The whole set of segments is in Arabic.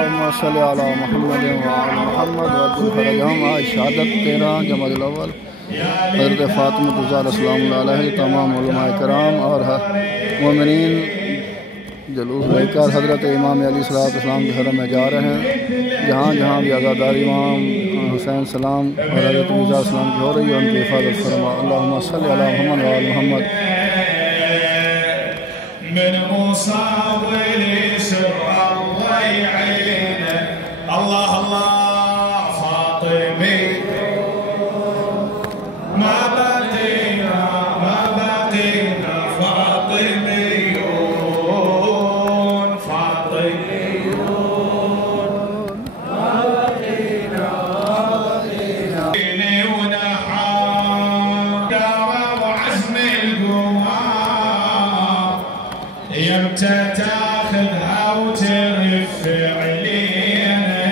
अल्लाहुम्मा सल्लि अला मुहम्मद व आले मुहम्मद वअज्जिल फरजहम। आज शहादत 13 जमादुल अव्वल हज़रत फ़ातिमा ज़हरा सलामुल्लाह अलैहा तमाम उलमाए किराम और मोमिनीन जुलूस लेकर हज़रत इमाम अली सलाम के हरम में जा रहे हैं। जहाँ जहाँ भी आज़ादार इमाम हुसैन सलाम और हज़रत मिर्ज़ा सलाम की हो रही है, उनकी हिफाजत फरमा। अल्लाहुम्मा सल्लि अला मुहम्मद व आले मुहम्मद। من مصابر سر الضيعين الله الله فاطمي ما بقينا فاطميون فاطميون ما بقينا ونحار وعزم القوام يمتى تاخذها وترف علينا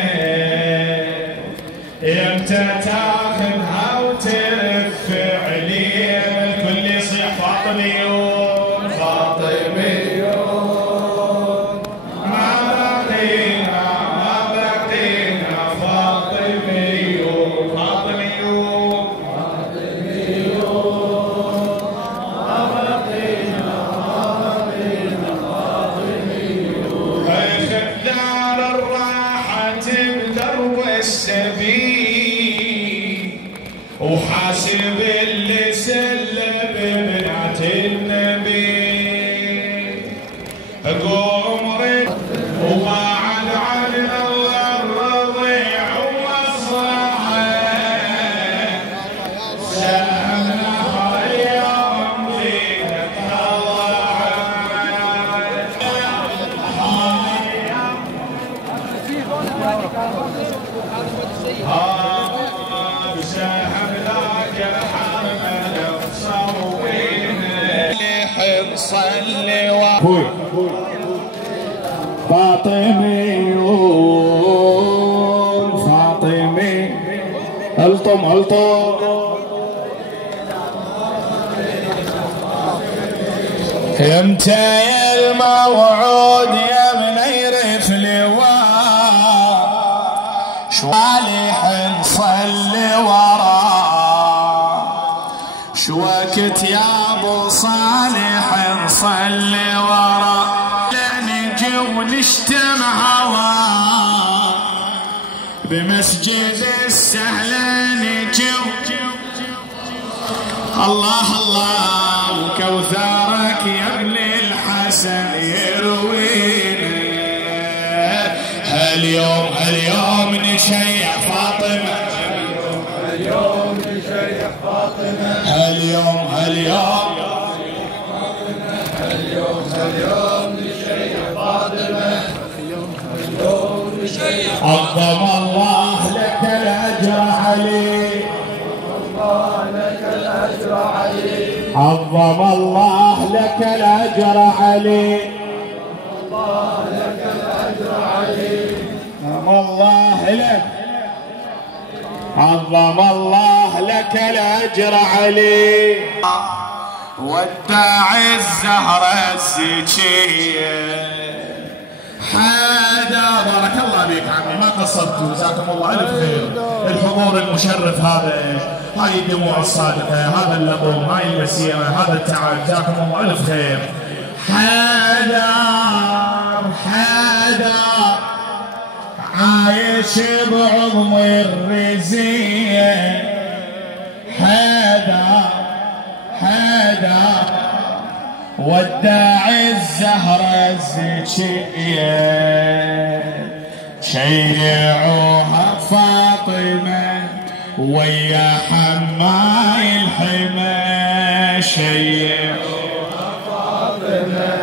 يمتى تاخذها وترف علينا الكل يصيح فاطميون فاطميون ما بقينا فاطميون فاطميون خذار الراحة بدرب السبيل وحاسب اللي سلب بنات النبي قوم رد وما عاد على الرضيع ومصلحة سألناها اليوم فيك بسهم ذاك الحرم مصوينه لحب صلي فاطميون فاطمي الطم يمتى الموعود يا منير في لواء صالح صلي وراه شو وقت يا ابو صالح صلي وراه نجي ونشتم هوا بمسجد السهل نجي الله الله وكوثرك يا ابن الحسن يروينا هاليوم نشيع فاطمة هاليوم نشيع فاطمة هاليوم نشيع فاطمة عظم الله لك الأجر علي عظم الله لك الأجر علي عظم الله لك الأجر علي وداعي الزهرة الزكية حدا بارك الله بك عمي ما قصرتوا جزاكم الله ألف خير. الحضور المشرف هذا هاي الدموع الصادقة هذا اللطم هاي المسيرة هذا التعب جزاكم الله ألف خير. حدا عايش بعظم الرزية حدا وداعي الزهرة الزكية شيعوها فاطمة ويا حماي الحمى شيعوها فاطمة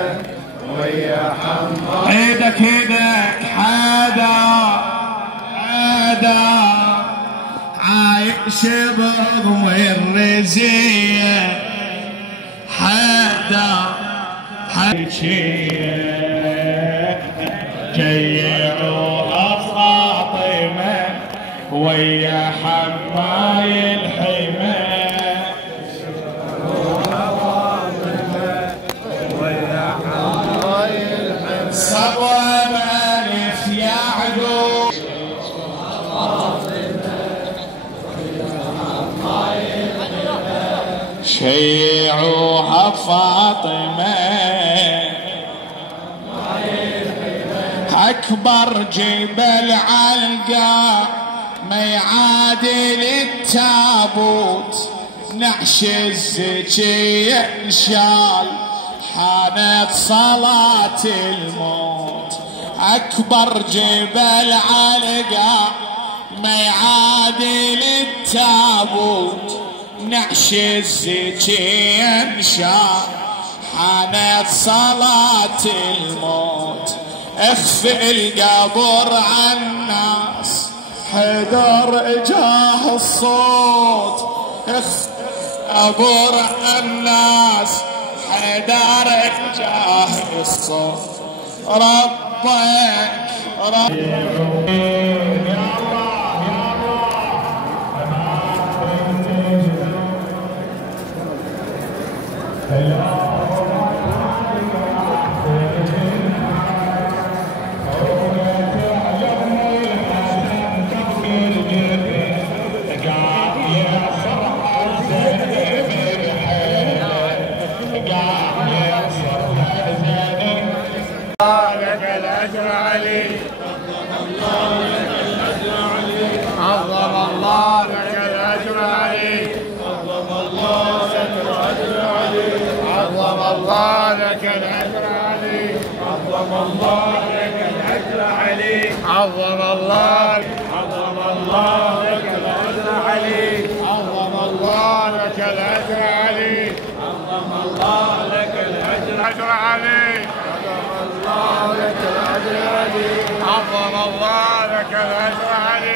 ويا حماي ايدك حدا عايش برغم الرزية حدا شيعوها فاطمة ويا حماي الحمى صبر ألف يا عدو شيعوها فاطمة أكبر جبل علقا ما يعادل التابوت نعش الزكية انشال حانت صلاة الموت أكبر جبل علقا ما يعادل التابوت نعش الزكية انشال حانت صلاة الموت اخفئ القبر عالناس حيدر اجاه الصوت اخفئ القبر عالناس حيدر اجاه الصوت ربك عظم الله لك الأجر علي عظم الله لك الأجر علي عظم الله لك الأجر علي عظم الله لك الأجر علي عظم الله لك الأجر علي عظم الله لك الأجر علي عظم الله لك الأجر علي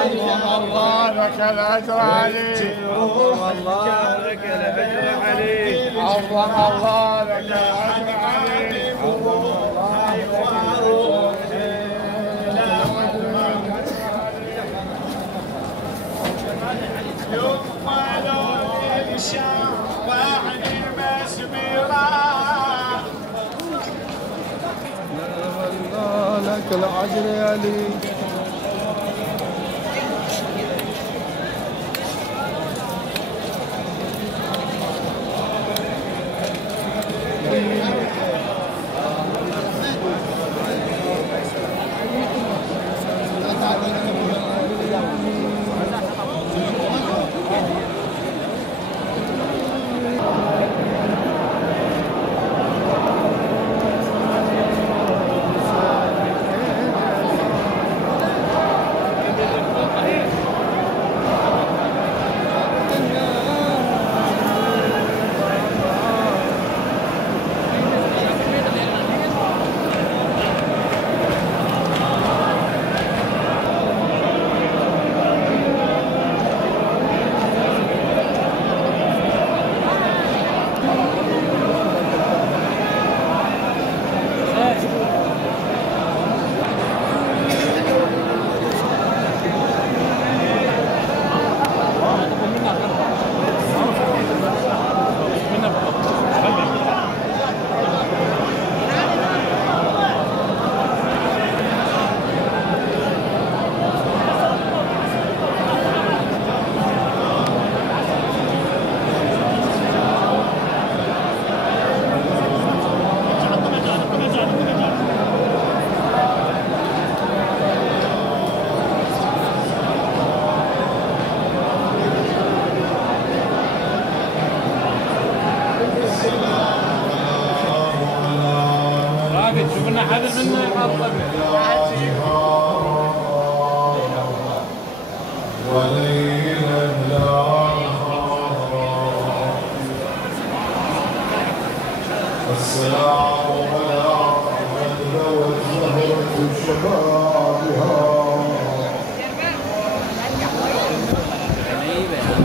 عظم الله لك الأجر علي لك العجل يا لي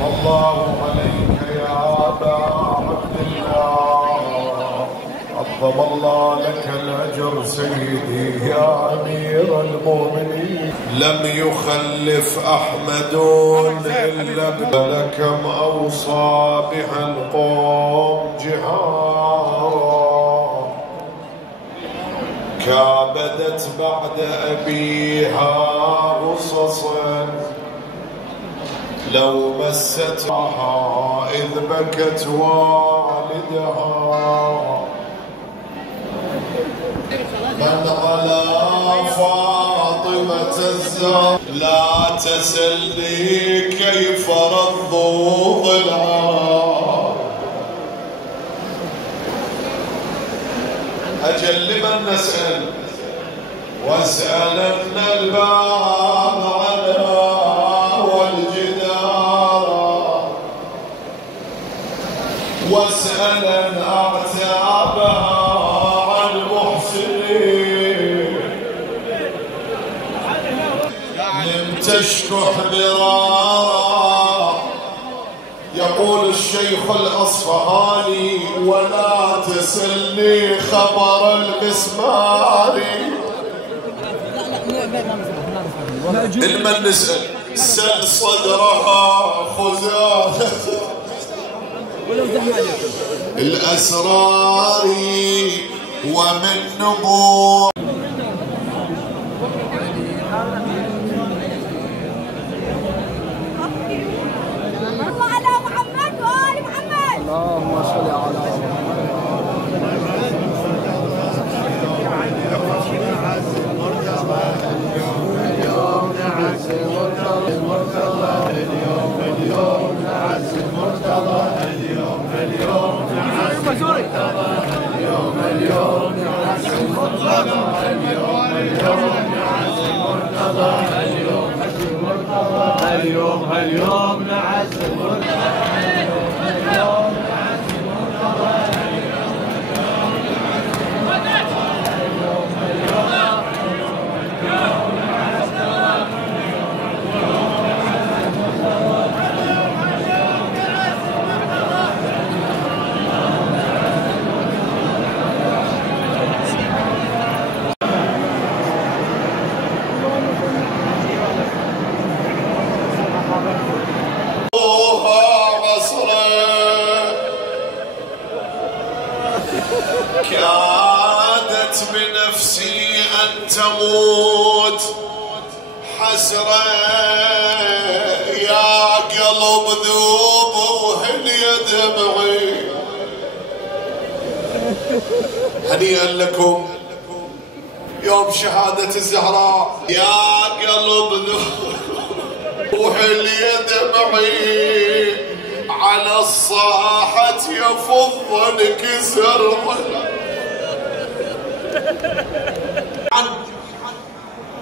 الله عليك يا أبا عبد الله عظم الله لك الأجر سيدي يا أمير المؤمنين لم يخلف أحمد إلا لكم أوصى بها القوم جهارا كابدت بعد أبيها غصصا لو مستها إذ بكت والدها من على فاطمة الزهراء لا تسلني كيف رضوا ضلعها. أجل لمن نسأل واسألن الباب عنها والجدار واسألن أعتابها عن محسنين لم تشكح مرارا. يقول الشيخ الأصفهاني ولا تسلني خبر المسمار. المن نسأل سل صدرها خزانة الأسرار ومن نبوة. اللهم صل على اليوم نعز كادت بنفسي أن تموت حسرة يا قلب ذوب وهني دمعي. هنيئا لكم يوم شهادة الزهراء. يا قلب ذوب وهني دمعي على الصاحة يفض انكسر.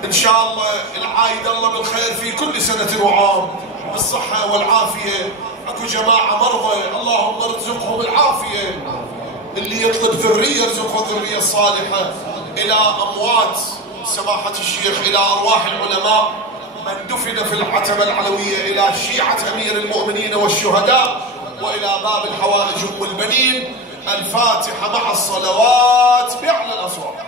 إن شاء الله العايد الله بالخير في كل سنة وعام بالصحة والعافية. أكو جماعة مرضى اللهم ارزقهم العافية. اللي يطلب ذرية يرزقه الذرية الصالحة. إلى أموات سماحة الشيخ، إلى أرواح العلماء من دفن في العتبة العلوية، إلى شيعة أمير المؤمنين والشهداء، وإلى باب الحوائج أم البنين. الفاتحة مع الصلوات بأعلى الأصوات.